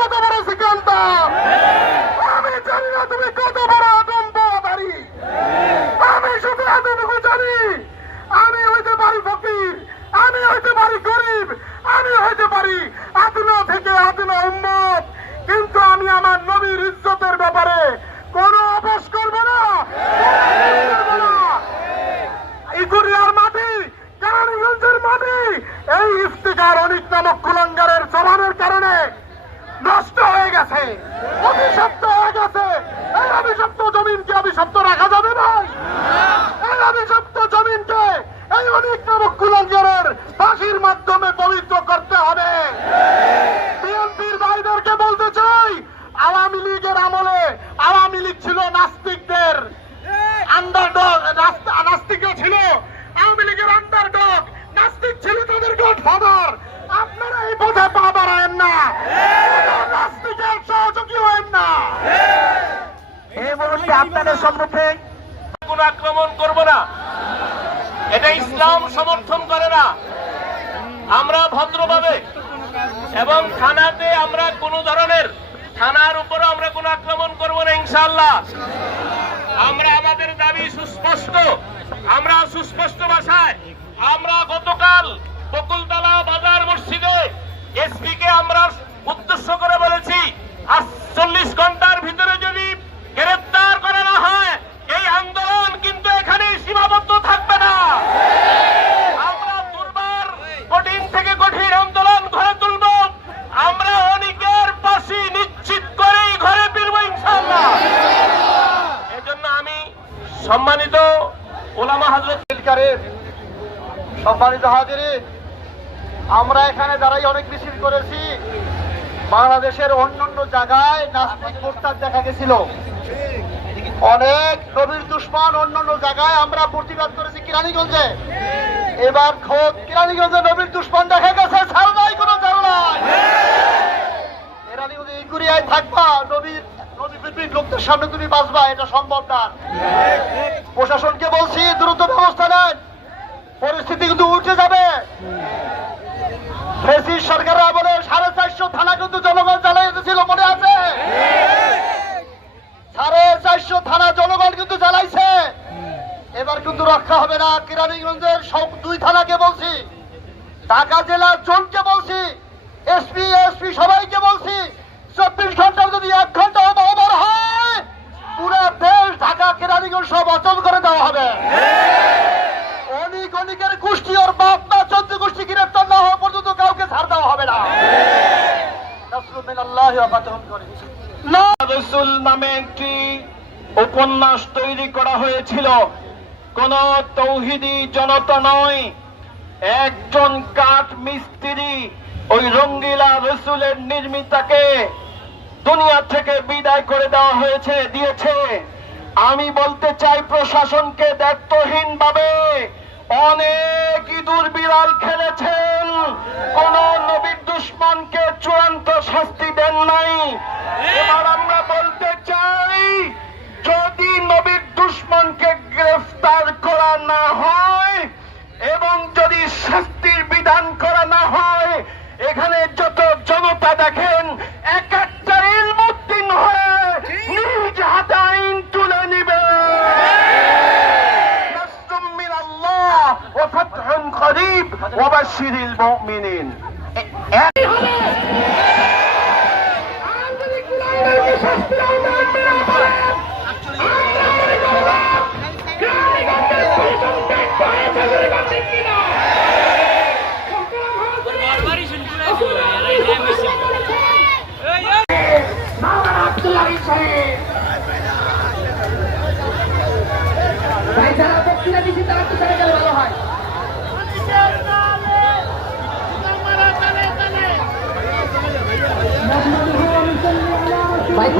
কত বড় সিকান্দা, আমি জানি না তুমি কত বড় আদমবাদারি। আমি শুধু এতটুকু জানি, আমি হইতে পারি ফকির, আমি হইতে পারি গরিব, আমি হইতে পারি আদনা থেকে আদনা উম্মত, কিন্তু আমি আমার নবীর ইজ্জতের ব্যাপারে কোনো আপোষ করব না। ইকুরিয়ার মাটি, কেরানীগঞ্জের মাটি এই ইফতিকার অনিক নামক কুলাঙ্গারের জবানের কারণে নষ্ট হয়ে গেছে, অভিশপ্ত হয়ে গেছে। এই অভিশপ্ত জমিনকে অভিশপ্ত রাখা যাবে না। এই অভিশপ্ত জমিনকে এই অনিক নামক কুলাঙ্গারের ফাঁসির মাধ্যমে পবিত্র করতে হবে। বিএনপির ভাইদেরকে বলতে চাই, আওয়ামী লীগের আমলে আওয়ামী লীগ ছিল নাস্তিকদের আন্ডারডগ, নাস্তিকরা ছিল আওয়ামী লীগের আন্ডারডগ, নাস্তিক ছিল তাদের গডফাদার। আপনারা এই পথে পা বাড়ায়েন না, নাস্তিকের সহযোগী হয়েন না। এই মুহূর্তে আপনাদের সম্মুখে কোন আক্রমণ করব না, এটা ইসলাম সমর্থন করে না। আমরা ভদ্রভাবে এবং থানাতে আমরা কোন ধরনের থানার উপরে আমরা কোন আক্রমণ করব না ইনশাআল্লাহ। আমরা আমাদের দাবি সুস্পষ্ট, আমরা সুস্পষ্ট ভাষায় আমরা গতকাল বকুলতলা বাজার মসজিদে এসপি কে আমরা উদ্দেশ্য করে বলেছি, ৪৮ ঘন্টার ভিতরে যদি গ্রেফতার করা না হয় এই আন্দোলন কিন্তু এখানে সীমাবদ্ধ থাকবে না। আমরা দুর্বার কঠিন থেকে কঠিন আন্দোলন ঘরে তুলব, আমরা অনেকের ফাঁসি নিশ্চিত করেই ঘরে ফিরব ইনশাআল্লাহ। এজন্য আমি সম্মানিত ওলামা হযরত সম্মানিত হাজিরিন, আমরা এখানে দাঁড়াই অনেক মিছিল করেছি। বাংলাদেশের অন্যান্য জায়গায় নাস্তিক মোরতাদ দেখা গেছিল, অনেক নবীর দুশমন অন্যান্য জায়গায় আমরা প্রতিবাদ করেছি কেরানীগঞ্জে। এবার খোদ কেরানীগঞ্জে নবীর দুশমন দেখা গেছে, ছাড় নাই, কোনো ছাড় নাই। কেরানীগঞ্জে ইকুরিয়ায় থাকবা, নবীর লোকদের সামনে তুমি বাঁচবা, এটা সম্ভব না। প্রশাসনকে বলছি দ্রুত ব্যবস্থা নেন, পরিস্থিতি কিন্তু উঠে যাবে। ফেসিস সরকারের আমলে 450 থানা কিন্তু জনগণ জ্বালিয়ে দিয়েছিল, মনে আছে? 450 থানা জনগণ কিন্তু জ্বালাইছে। এবার কিন্তু রক্ষা হবে না। কেরানীগঞ্জের সব 2 থানাকে বলছি, ঢাকা জেলার জোনকে বলছি, এসপি সবাইকে বলছি, 24 ঘন্টার যদি 1 ঘন্টা ওভার হয় পুরো দেশ ঢাকা কেরানীগঞ্জ সব অচল করে দেওয়া হবে। অনিকের গোষ্ঠী ওর বাপ মা 14 গোষ্ঠী গ্রেফতার না হওয়া পর্যন্ত কাউকে ছাড় দেওয়া হবে না। রাসূল নামে একটি উপন্যাস তৈরি করা হয়েছিল, কোন তৌহিদি জনতা নয়, একজন কাঠ মিস্ত্রি ওই রঙ্গিলা রসুলের নির্মিতাকে দুনিয়া থেকে বিদায় করে দেওয়া দিয়েছে। আমি বলতে চাই প্রশাসনকে দায়িত্বহীন ভাবে অনেক ইঁদুর বিড়াল খেলেছেন, কোন নবীর দুশমনকে চূড়ান্ত শাস্তি দেন নাই। এবার আমরা বলতে চাই, যদি নবীর দুশমনকে গ্রেফতার করা না হয় এবং যদি শাস্তির বিধান করা না হয়, এখানে যত জনতা দেখেন এক একটা ইলমুদ্দিন হয়ে নিজ হাতে আইন তুলে নিবে। নাসরুম মিনাল্লাহ ওয়া ফাতহুন করিব ওয়া বাশশিরিল মুমিনিন। ভাই